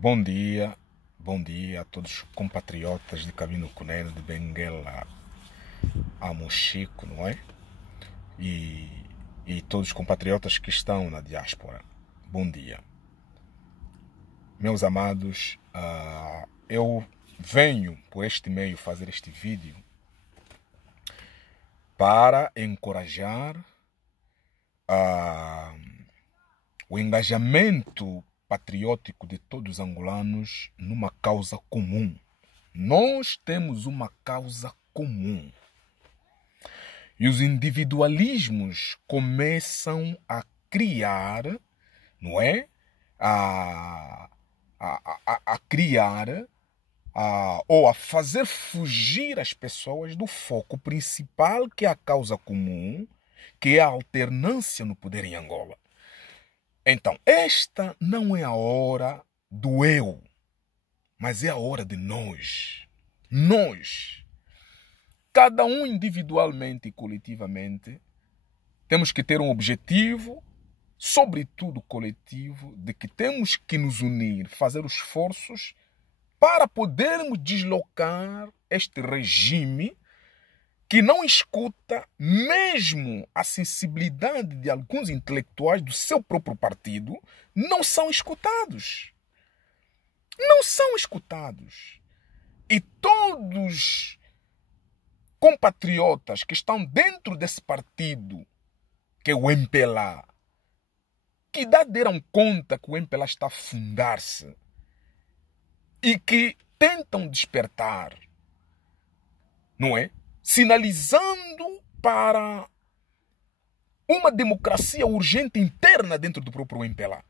Bom dia a todos os compatriotas de Cabino Cunene, de Benguela a Mochico, não é? E todos os compatriotas que estão na diáspora. Bom dia. Meus amados, eu venho por este meio fazer este vídeo para encorajar o engajamento patriótico de todos os angolanos numa causa comum. Nós temos uma causa comum. E os individualismos começam a criar, não é? A criar ou a fazer fugir as pessoas do foco principal, que é a causa comum, que é a alternância no poder em Angola. Então, esta não é a hora do eu, mas é a hora de nós. Nós, cada um individualmente e coletivamente, temos que ter um objetivo, sobretudo coletivo, de que temos que nos unir, fazer os esforços para podermos deslocar este regime que não escuta mesmo a sensibilidade de alguns intelectuais do seu próprio partido. Não são escutados. Não são escutados. E todos compatriotas que estão dentro desse partido, que é o MPLA, que deram conta que o MPLA está a fundar-se e que tentam despertar, não é? Sinalizando para uma democracia urgente interna dentro do próprio MPLA.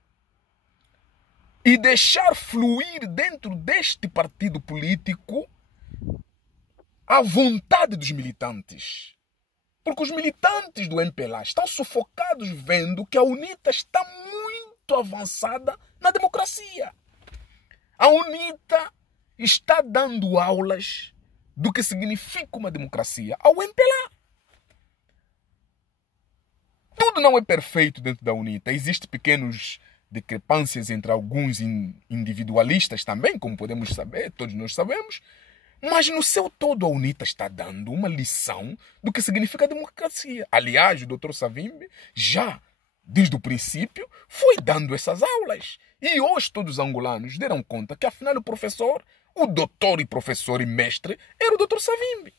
E deixar fluir dentro deste partido político a vontade dos militantes. Porque os militantes do MPLA estão sufocados vendo que a UNITA está muito avançada na democracia. A UNITA está dando aulas do que significa uma democracia ao MPLA. Tudo não é perfeito dentro da UNITA. Existem pequenas discrepâncias entre alguns individualistas também, como podemos saber, todos nós sabemos. Mas no seu todo a UNITA está dando uma lição do que significa a democracia. Aliás, o Dr. Savimbi já, desde o princípio, foi dando essas aulas. E hoje todos os angolanos deram conta que afinal o professor, o doutor e professor e mestre, era o Dr. Savimbi.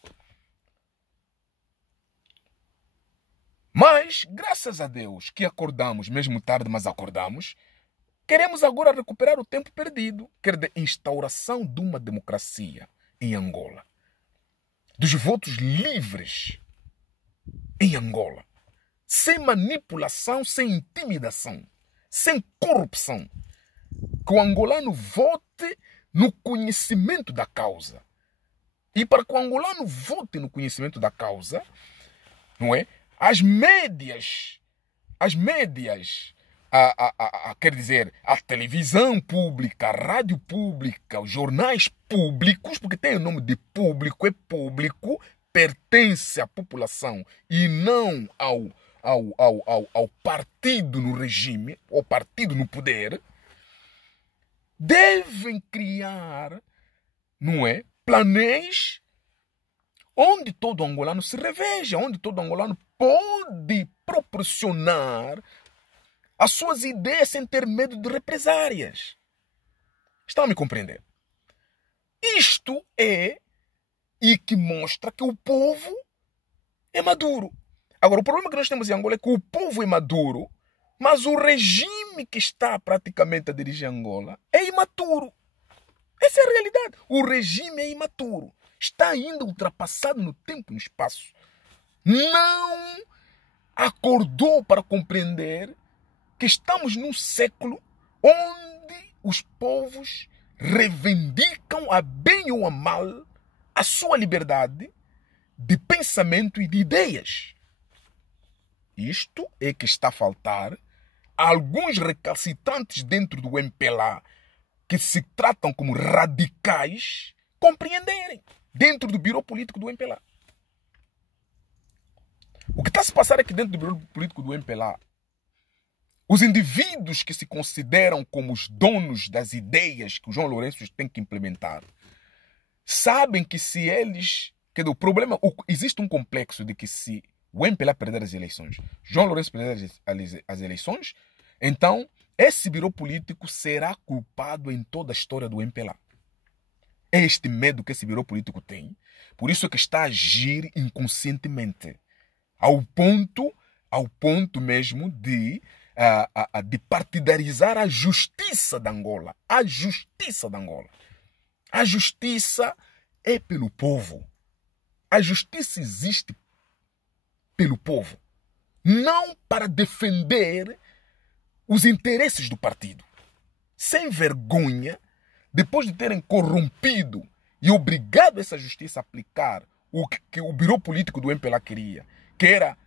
Mas, graças a Deus que acordamos, mesmo tarde, mas acordamos, queremos agora recuperar o tempo perdido, que é de instauração de uma democracia em Angola. Dos votos livres em Angola. Sem manipulação, sem intimidação, sem corrupção. Que o angolano vote no conhecimento da causa. E para que o angolano vote no conhecimento da causa, não é? As médias, quer dizer, a televisão pública, a rádio pública, os jornais públicos, porque tem o nome de público, é público, pertence à população e não ao partido no regime, ao partido no poder, devem criar, não é, planéis onde todo angolano se reveja, onde todo angolano pode proporcionar as suas ideias sem ter medo de represárias. Estão a me compreender? Isto é e que mostra que o povo é maduro. Agora, o problema que nós temos em Angola é que o povo é maduro, mas o regime que está praticamente a dirigir Angola é imaturo. Essa é a realidade. O regime é imaturo. Está ainda ultrapassado no tempo e no espaço. Não acordou para compreender que estamos num século onde os povos reivindicam, a bem ou a mal, a sua liberdade de pensamento e de ideias. Isto é que está a faltar a alguns recalcitrantes dentro do MPLA, que se tratam como radicais, compreenderem dentro do biro político do MPLA. O que está a se passar aqui dentro do biro político do MPLA, Os indivíduos que se consideram como os donos das ideias que o João Lourenço tem que implementar, sabem que se eles... o problema, existe um complexo de que se o MPLA perder as eleições, João Lourenço perder as eleições, então esse birô político será culpado em toda a história do MPLA. É este medo que esse birô político tem. Por isso é que está a agir inconscientemente. Ao ponto mesmo de partidarizar a justiça de Angola. A justiça de Angola. A justiça é pelo povo. A justiça existe pelo povo. Não para defender os interesses do partido. Sem vergonha, depois de terem corrompido e obrigado essa justiça a aplicar o que o birô político do MPLA queria, que era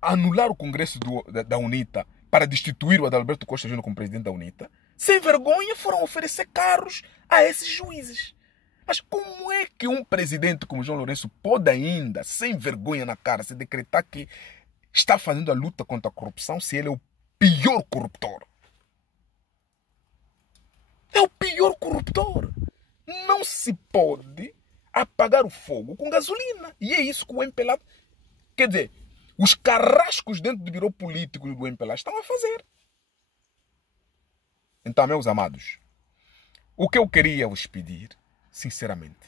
anular o Congresso da UNITA para destituir o Adalberto Costa Júnior como presidente da UNITA, sem vergonha foram oferecer carros a esses juízes. Mas como é que um presidente como João Lourenço pode ainda, sem vergonha na cara, se decretar que está fazendo a luta contra a corrupção se ele é o pior corruptor? É o pior corruptor. Não se pode apagar o fogo com gasolina. E é isso que o MPLA... Quer dizer, os carrascos dentro do birô político do MPLA estão a fazer. Então, meus amados, o que eu queria vos pedir, sinceramente,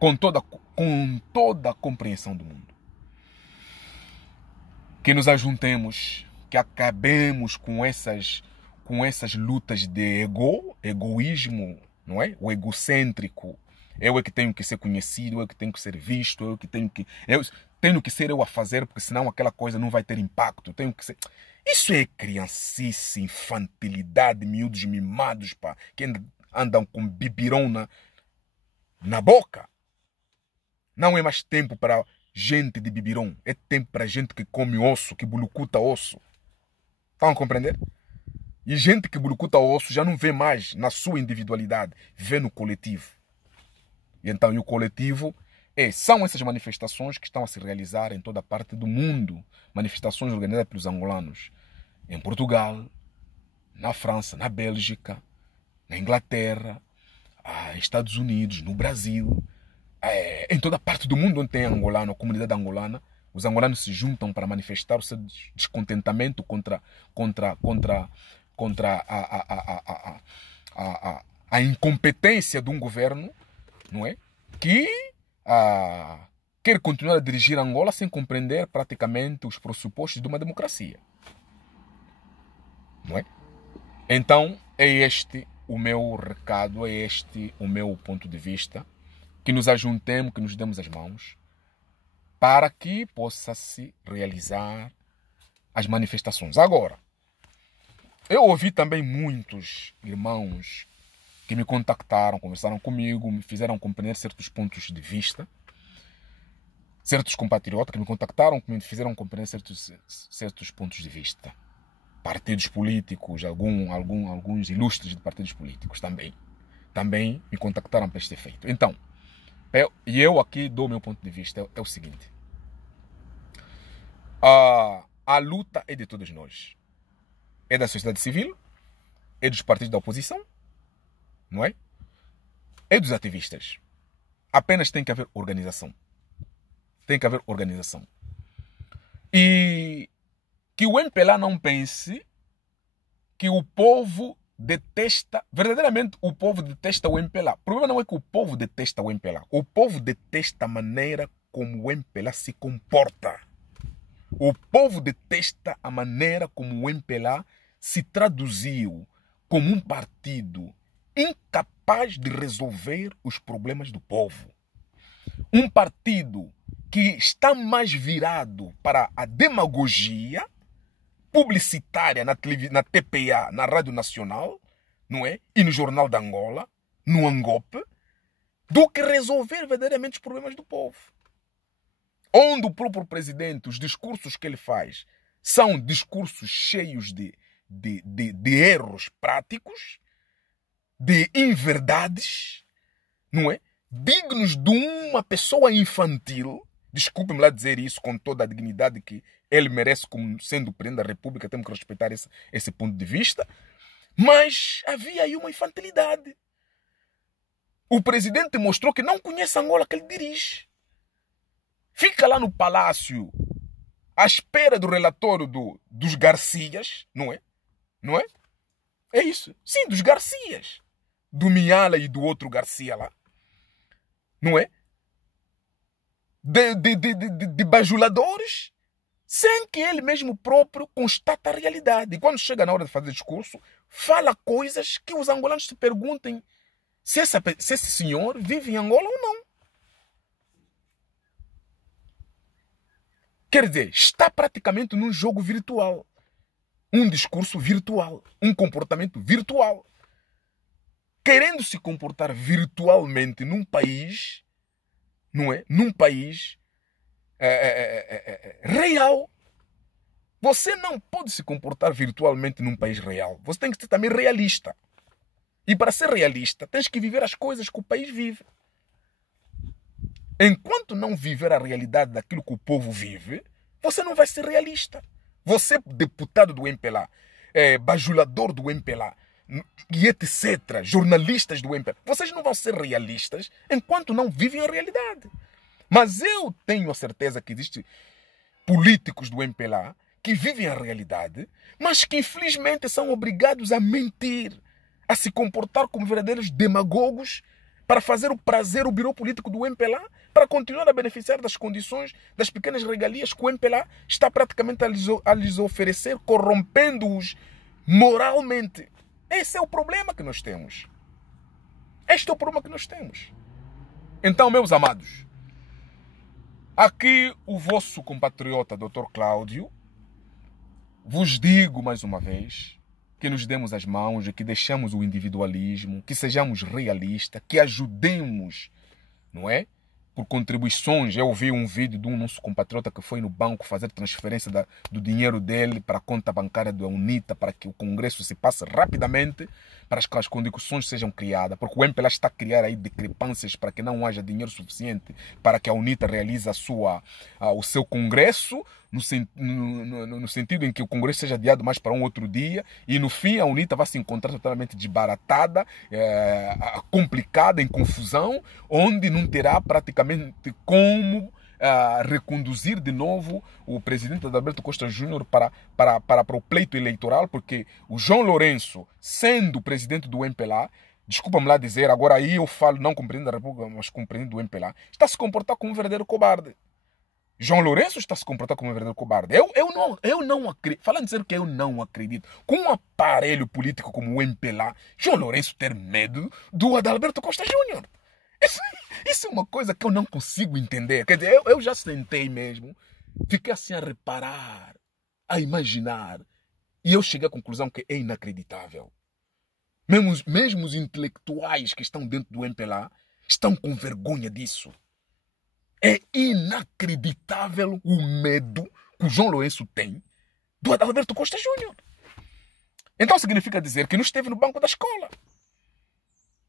com toda a compreensão do mundo, que nos ajuntemos, que acabemos com essas lutas de egoísmo, não é? O egocêntrico. Eu é que tenho que ser conhecido, eu é que tenho que ser visto, eu tenho que ser eu a fazer, porque senão aquela coisa não vai ter impacto. Tenho que ser... Isso é criancice, infantilidade, miúdos mimados, pá, que andam com bibirão na boca. Não é mais tempo para gente de bibirão, é tempo para gente que come osso, que bulucuta osso. Estão a compreender? E gente que bulucuta osso já não vê mais na sua individualidade, vê no coletivo. E então, o coletivo são essas manifestações que estão a se realizar em toda parte do mundo. Manifestações organizadas pelos angolanos. Em Portugal, na França, na Bélgica, na Inglaterra, nos Estados Unidos, no Brasil. Em toda parte do mundo onde tem angolano, a comunidade angolana, os angolanos se juntam para manifestar o seu descontentamento contra a incompetência de um governo, não é? Que quer continuar a dirigir Angola sem compreender praticamente os pressupostos de uma democracia. Não é? Então, é este o meu recado, é este o meu ponto de vista. Que nos ajuntemos, que nos demos as mãos, para que possa-se realizar as manifestações. Agora, eu ouvi também muitos irmãos que me contactaram, conversaram comigo, me fizeram compreender certos pontos de vista, certos compatriotas que me contactaram, que me fizeram compreender certos pontos de vista. Partidos políticos, alguns ilustres de partidos políticos também me contactaram para este efeito. Então, eu aqui dou o meu ponto de vista, é o seguinte. A luta é de todos nós. É da sociedade civil, é dos partidos da oposição, não é? É dos ativistas. Apenas tem que haver organização. Tem que haver organização. E que o MPLA não pense que o povo detesta, verdadeiramente o povo detesta o MPLA. O problema não é que o povo detesta o MPLA. O povo detesta a maneira como o MPLA se comporta. O povo detesta a maneira como o MPLA se traduziu como um partido incapaz de resolver os problemas do povo. Um partido que está mais virado para a demagogia publicitária na TPA, na Rádio Nacional, não é? E no Jornal da Angola, no Angope, do que resolver verdadeiramente os problemas do povo. Onde o próprio presidente, os discursos que ele faz, são discursos cheios de erros práticos, de inverdades, não é? Dignos de uma pessoa infantil. Desculpe-me lá dizer isso com toda a dignidade que ele merece como sendo o presidente da República, temos que respeitar esse ponto de vista. Mas havia aí uma infantilidade. O presidente mostrou que não conhece a Angola que ele dirige. Fica lá no palácio à espera do relatório dos Garcias, não é? Não é? É isso. Sim, dos Garcias. Do Miala e do outro Garcia lá. Não é? De bajuladores, sem que ele mesmo próprio constata a realidade. E quando chega na hora de fazer discurso, fala coisas que os angolanos se perguntem se esse senhor vive em Angola ou não. Quer dizer, está praticamente num jogo virtual. Um discurso virtual. Um comportamento virtual. Querendo se comportar virtualmente num país, não é? Num país real. Você não pode se comportar virtualmente num país real. Você tem que ser também realista. E para ser realista, tens que viver as coisas que o país vive. Enquanto não viver a realidade daquilo que o povo vive, você não vai ser realista. Você, deputado do MPLA, bajulador do MPLA, e etc., jornalistas do MPLA, vocês não vão ser realistas enquanto não vivem a realidade. Mas eu tenho a certeza que existem políticos do MPLA que vivem a realidade, mas que infelizmente são obrigados a mentir, a se comportar como verdadeiros demagogos para fazer o prazer o birô político do MPLA, para continuar a beneficiar das condições, das pequenas regalias que o MPLA está praticamente a lhes oferecer, corrompendo-os moralmente. Esse é o problema que nós temos. Este é o problema que nós temos. Então, meus amados, aqui o vosso compatriota, Dr. Cláudio, vos digo mais uma vez que nos demos as mãos e que deixamos o individualismo, que sejamos realistas, que ajudemos, não é? Por contribuições. Eu vi um vídeo de um nosso compatriota que foi no banco fazer transferência do dinheiro dele para a conta bancária da UNITA, para que o Congresso se passe rapidamente, para que as condições sejam criadas, porque o MPLA está a criar aí discrepâncias para que não haja dinheiro suficiente para que a UNITA realize o seu Congresso, no sentido em que o Congresso seja adiado mais para um outro dia, e no fim a UNITA vai se encontrar totalmente desbaratada, complicada, em confusão, onde não terá praticamente como reconduzir de novo o presidente Adalberto Costa Júnior para o pleito eleitoral, porque o João Lourenço, sendo presidente do MPLA, desculpa-me lá dizer, agora aí eu falo não como presidente da República, mas como presidente do MPLA, está a se comportar como um verdadeiro cobarde. João Lourenço está a se comportar como um verdadeiro cobarde. Eu não acredito, falando de dizer que eu não acredito, com um aparelho político como o MPLA, João Lourenço ter medo do Adalberto Costa Júnior. Isso é uma coisa que eu não consigo entender. Quer dizer, eu já sentei mesmo, fiquei assim a reparar, a imaginar, e eu cheguei à conclusão que é inacreditável. Mesmo os intelectuais que estão dentro do MPLA estão com vergonha disso. É inacreditável o medo que o João Lourenço tem do Adalberto Costa Júnior. Então significa dizer que não esteve no banco da escola.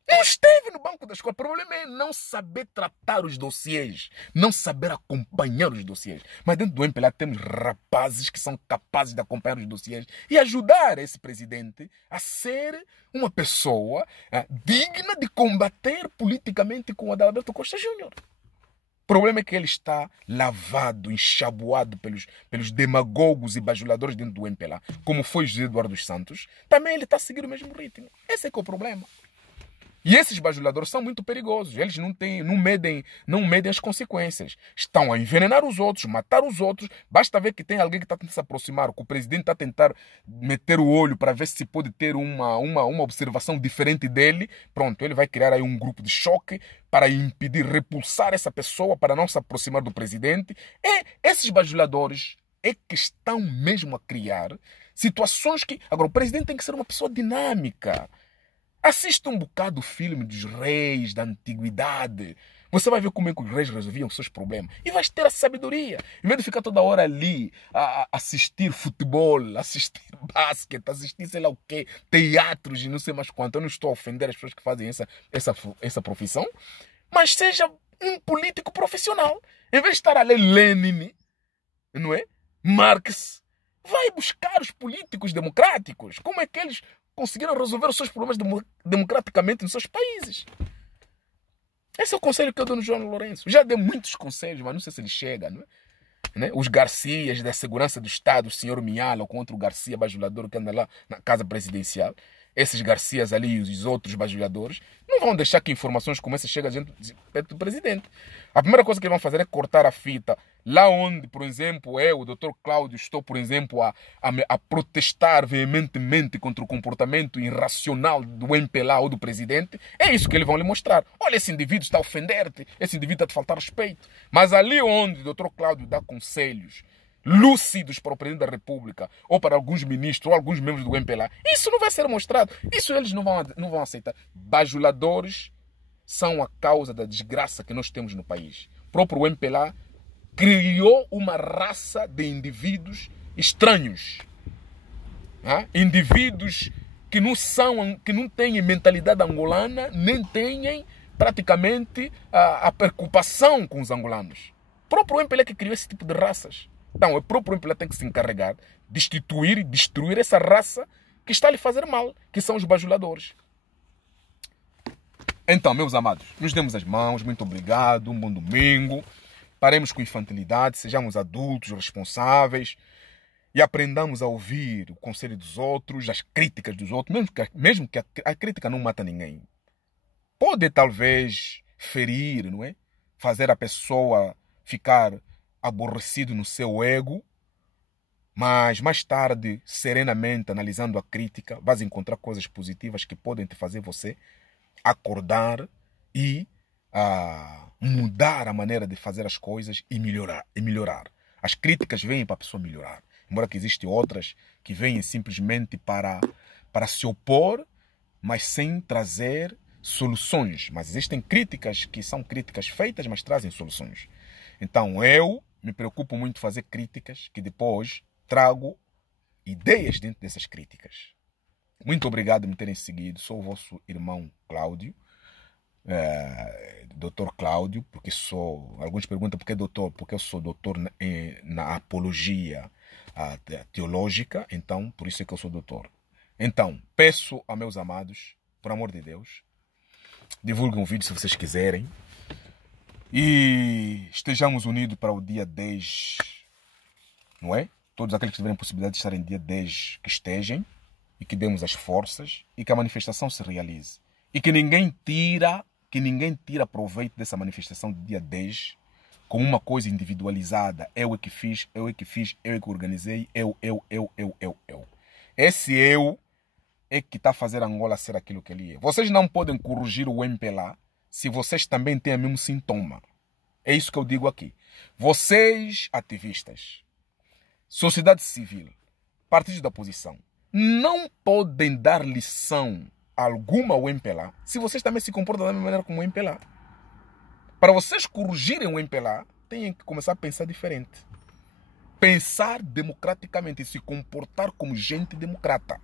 Não esteve no banco da escola. O problema é não saber tratar os dossiês, não saber acompanhar os dossiês. Mas dentro do MPLA temos rapazes que são capazes de acompanhar os dossiês e ajudar esse presidente a ser uma pessoa digna de combater politicamente com o Adalberto Costa Júnior. O problema é que ele está lavado, enxaboado pelos demagogos e bajuladores dentro do MPLA, como foi José Eduardo dos Santos. Também ele está a seguir o mesmo ritmo. Esse é que é o problema. E esses bajuladores são muito perigosos. Eles não medem as consequências. Estão a envenenar os outros, matar os outros. Basta ver que tem alguém que está tentando se aproximar, que o presidente está a tentar meter o olho para ver se pode ter uma observação diferente dele. Pronto, ele vai criar aí um grupo de choque para impedir, repulsar essa pessoa para não se aproximar do presidente. E esses bajuladores é que estão mesmo a criar situações que... Agora, o presidente tem que ser uma pessoa dinâmica. Assista um bocado o filme dos reis da antiguidade. Você vai ver como é que os reis resolviam os seus problemas. E vais ter a sabedoria. Em vez de ficar toda hora ali a assistir futebol, assistir basquete, assistir sei lá o quê, teatros e não sei mais quanto. Eu não estou a ofender as pessoas que fazem essa profissão. Mas seja um político profissional. Em vez de estar a ler Lenin, não é? Marx, vai buscar os políticos democráticos. Como é que eles conseguiram resolver os seus problemas democraticamente nos seus países? Esse é o conselho que eu dou no João Lourenço. Já dei muitos conselhos, mas não sei se ele chega, não é? Né? Os Garcias da Segurança do Estado, o senhor Miala contra o Garcia bajulador que anda lá na casa presidencial. Esses Garcias ali e os outros bajuladores não vão deixar que informações como essa cheguem perto do presidente. A primeira coisa que eles vão fazer é cortar a fita. Lá onde, por exemplo, eu, o Dr. Cláudio, estou, por exemplo, a protestar veementemente contra o comportamento irracional do MPLA ou do presidente, é isso que eles vão lhe mostrar. Olha, esse indivíduo está a ofender-te, esse indivíduo está a te faltar respeito. Mas ali onde o Dr. Cláudio dá conselhos lúcidos para o presidente da República ou para alguns ministros ou alguns membros do MPLA, isso não vai ser mostrado. Isso eles não vão aceitar. Bajuladores são a causa da desgraça que nós temos no país. O próprio MPLA criou uma raça de indivíduos estranhos. Indivíduos que não têm mentalidade angolana, nem têm praticamente a preocupação com os angolanos. O próprio MPLA que criou esse tipo de raças. Então, o próprio MPLA tem que se encarregar de destituir e destruir essa raça que está a lhe fazer mal, que são os bajuladores. Então, meus amados, nos demos as mãos, muito obrigado, um bom domingo. Paremos com infantilidade, sejamos adultos, responsáveis e aprendamos a ouvir o conselho dos outros, as críticas dos outros, mesmo que a crítica não mata ninguém. Pode talvez ferir, não é? Fazer a pessoa ficar aborrecido no seu ego, mas mais tarde, serenamente, analisando a crítica, vais encontrar coisas positivas que podem te fazer você acordar e mudar a maneira de fazer as coisas e melhorar. As críticas vêm para a pessoa melhorar, embora que existem outras que vêm simplesmente para se opor, mas sem trazer soluções. Mas existem críticas que são críticas feitas, mas trazem soluções. Então eu me preocupo muito em fazer críticas que depois trago ideias dentro dessas críticas. Muito obrigado por me terem seguido. Sou o vosso irmão Cláudio, Dr. Cláudio, porque sou... Alguns perguntam por que doutor? Porque eu sou doutor na apologia teológica, então por isso é que eu sou doutor. Então, peço a meus amados, por amor de Deus, divulguem o vídeo se vocês quiserem. E estejamos unidos para o dia 10, não é? Todos aqueles que tiverem possibilidade de estarem dia 10, que estejam e que demos as forças e que a manifestação se realize. E que ninguém tira proveito dessa manifestação do dia 10 como uma coisa individualizada. Eu é que fiz, eu é que organizei, eu. Esse eu é que está a fazer Angola ser aquilo que ele é. Vocês não podem corrigir o MPLA se vocês também têm o mesmo sintoma. É isso que eu digo aqui. Vocês, ativistas, sociedade civil, partidos da oposição, não podem dar lição alguma ao MPLA se vocês também se comportam da mesma maneira como o MPLA. Para vocês corrigirem o MPLA, têm que começar a pensar diferente. Pensar democraticamente e se comportar como gente democrata.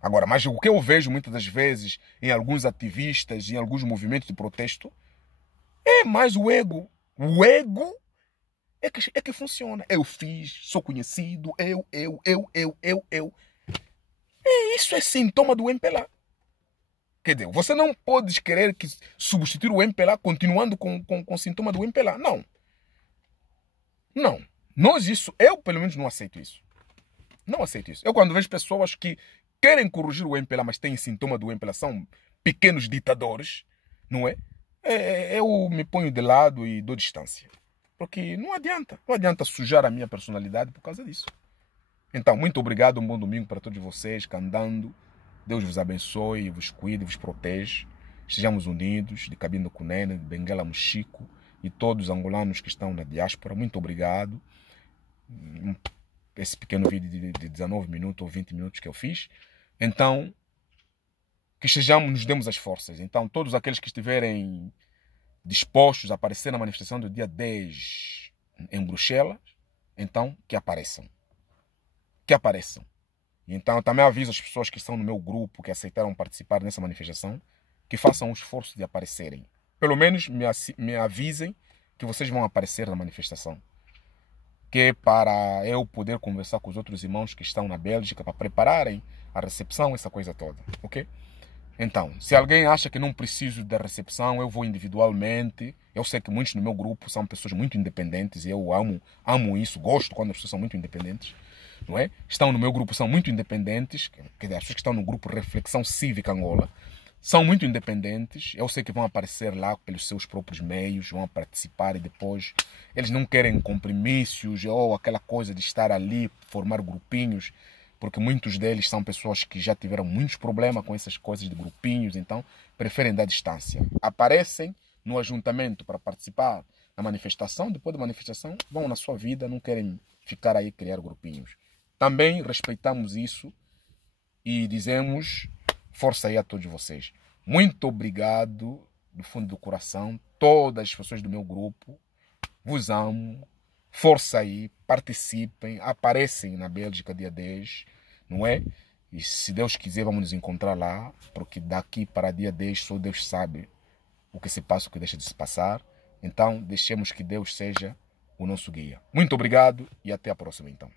Agora, mas o que eu vejo muitas das vezes em alguns ativistas, em alguns movimentos de protesto, é mais o ego. O ego é que funciona. Eu fiz, sou conhecido, eu. Isso é sintoma do MPLA. Quer dizer, você não pode querer que substituir o MPLA continuando com sintoma do MPLA. Não. Não. Eu pelo menos não aceito isso. Não aceito isso. Eu quando vejo pessoas que querem corrigir o MPLA, mas têm sintoma do MPLA, são pequenos ditadores, não é? Eu me ponho de lado e dou distância. Porque não adianta sujar a minha personalidade por causa disso. Então, muito obrigado, um bom domingo para todos vocês, cantando. Deus vos abençoe, vos cuide, vos protege. Estejamos unidos, de Cabinda Cunene, de Benguela Mochico e todos os angolanos que estão na diáspora. Muito obrigado. Esse pequeno vídeo de 19 minutos ou 20 minutos que eu fiz. Então, que nos demos as forças. Então, todos aqueles que estiverem dispostos a aparecer na manifestação do dia 10 em Bruxelas, então, que apareçam. Que apareçam. Então, eu também aviso as pessoas que estão no meu grupo, que aceitaram participar nessa manifestação, que façam um esforço de aparecerem. Pelo menos me avisem que vocês vão aparecer na manifestação. que é para eu poder conversar com os outros irmãos que estão na Bélgica para prepararem a recepção, essa coisa toda, ok? Então, se alguém acha que não preciso da recepção, eu vou individualmente. Eu sei que muitos no meu grupo são pessoas muito independentes e eu amo isso, gosto quando as pessoas são muito independentes, não é? Estão no meu grupo, são muito independentes, quer dizer, as pessoas que estão no grupo Reflexão Cívica Angola são muito independentes. Eu sei que vão aparecer lá pelos seus próprios meios, vão participar e depois eles não querem compromissos ou aquela coisa de estar ali, formar grupinhos, porque muitos deles são pessoas que já tiveram muitos problemas com essas coisas de grupinhos, então preferem dar distância. Aparecem no ajuntamento para participar da manifestação, depois da manifestação vão na sua vida, não querem ficar aí criar grupinhos. Também respeitamos isso e dizemos força aí a todos vocês. Muito obrigado do fundo do coração, todas as pessoas do meu grupo, vos amo. Força aí, participem, aparecem na Bélgica dia 10, não é? E se Deus quiser, vamos nos encontrar lá, porque daqui para dia 10 só Deus sabe o que se passa, o que deixa de se passar. Então, deixemos que Deus seja o nosso guia. Muito obrigado e até a próxima, então.